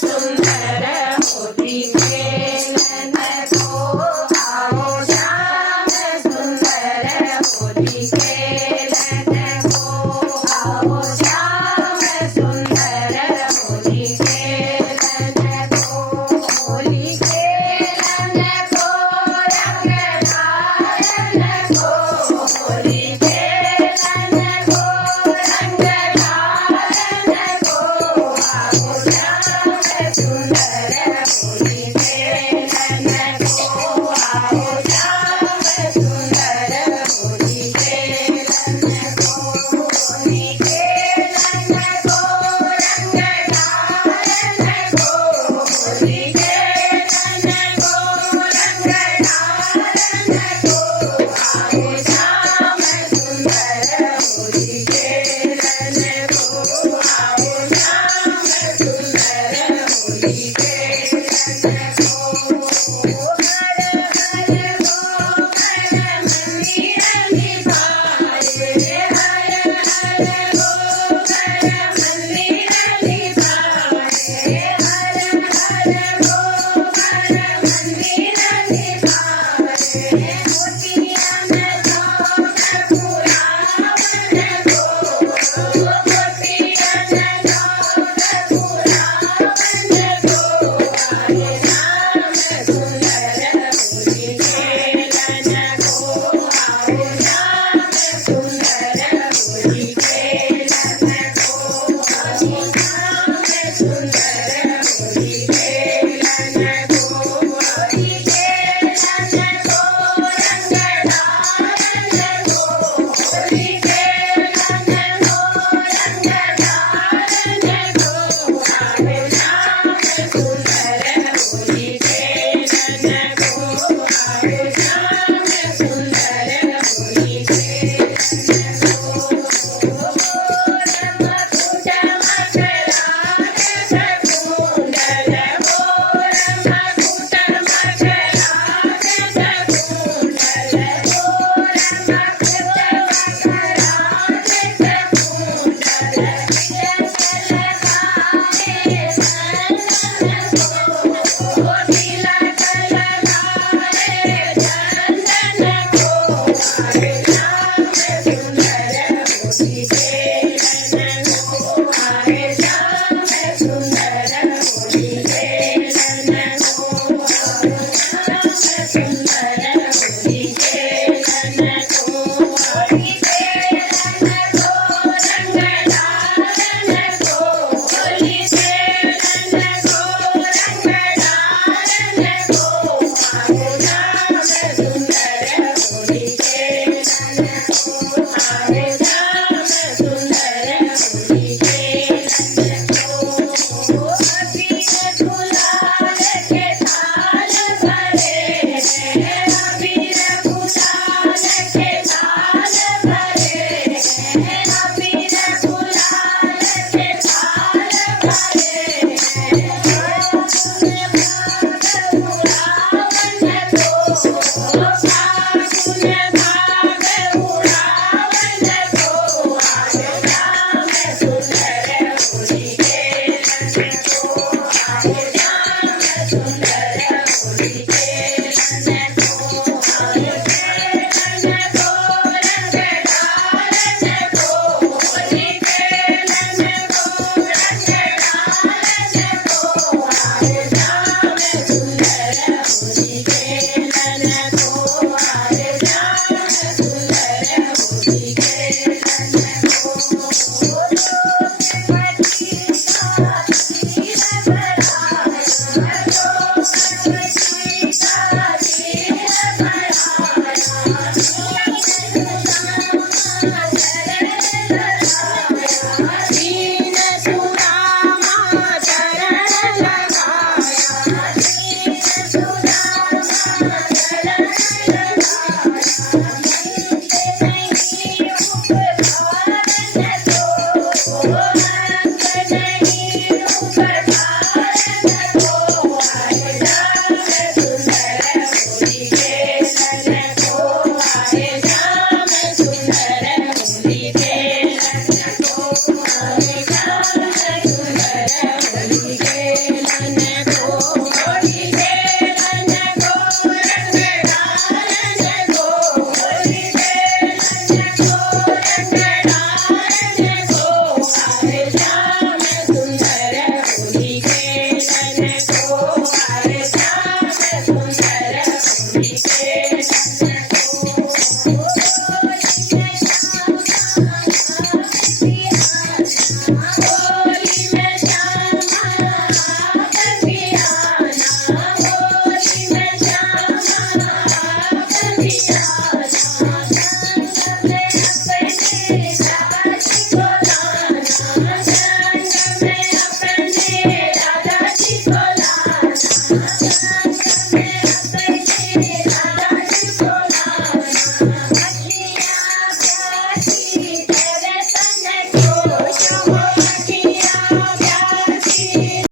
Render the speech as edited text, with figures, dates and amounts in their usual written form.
सुंदर होली खेलन को आओ श्याम सुंदर होली खेलन को आओ श्याम सुंदर होली खेलन को होली खेलन को रंग ढालन को होली खेलन को रंग ढालन को आओ श्याम सुंदर होली खेलन को आओ श्याम सुंदर होली खेलन को होली खेलन को रंग ढालन को होली खेलन को रंग ढालन को आओ श्याम सुंदर होली खेलन को आओ श्याम सुंदर होली खेलन को हर हर गोबर मंदिर निभाए हर हर गोबर मंदिर निभाए हर हर गोबर मंदिर निभाए मोतियन दान पुरावन को मोतियन दान पुरावन को आए श्याम सुंदर होली खेलन को आओ श्याम सुंदर होली खेलन को आओ श्याम सुंदर होली खेलन को होली खेलन को रंग ढालन को होली खेलन को रंग ढालन को आओ श्याम सुंदर होली खेलन को आओ श्याम सुंदर होली खेलन को मोर मकुट मकरान सकुंडल मोर मकुट मकरान सकुंडल मोर मकुट मकरान सकुंडल तिलक लगाए चंदन को तिलक लगाए चंदन को आए श्याम सुंदर होली खेलन को आए श्याम सुंदर होली खेलन को होली खेलन को रंग ढालन को होली खेलन को रंग ढालन को आओ श्याम सुंदर होली खेलन को आओ श्याम सुंदर होली खेलन को अबीर गुलाल के थाल भरे हैं अबीर गुलाल के थाल भरे हैं अबीर गुलाल के थाल भरे हैं फागुन भाग उड़ावन को फागुन भाग उड़ावन को आओ श्याम सुंदर होली खेलन को आओ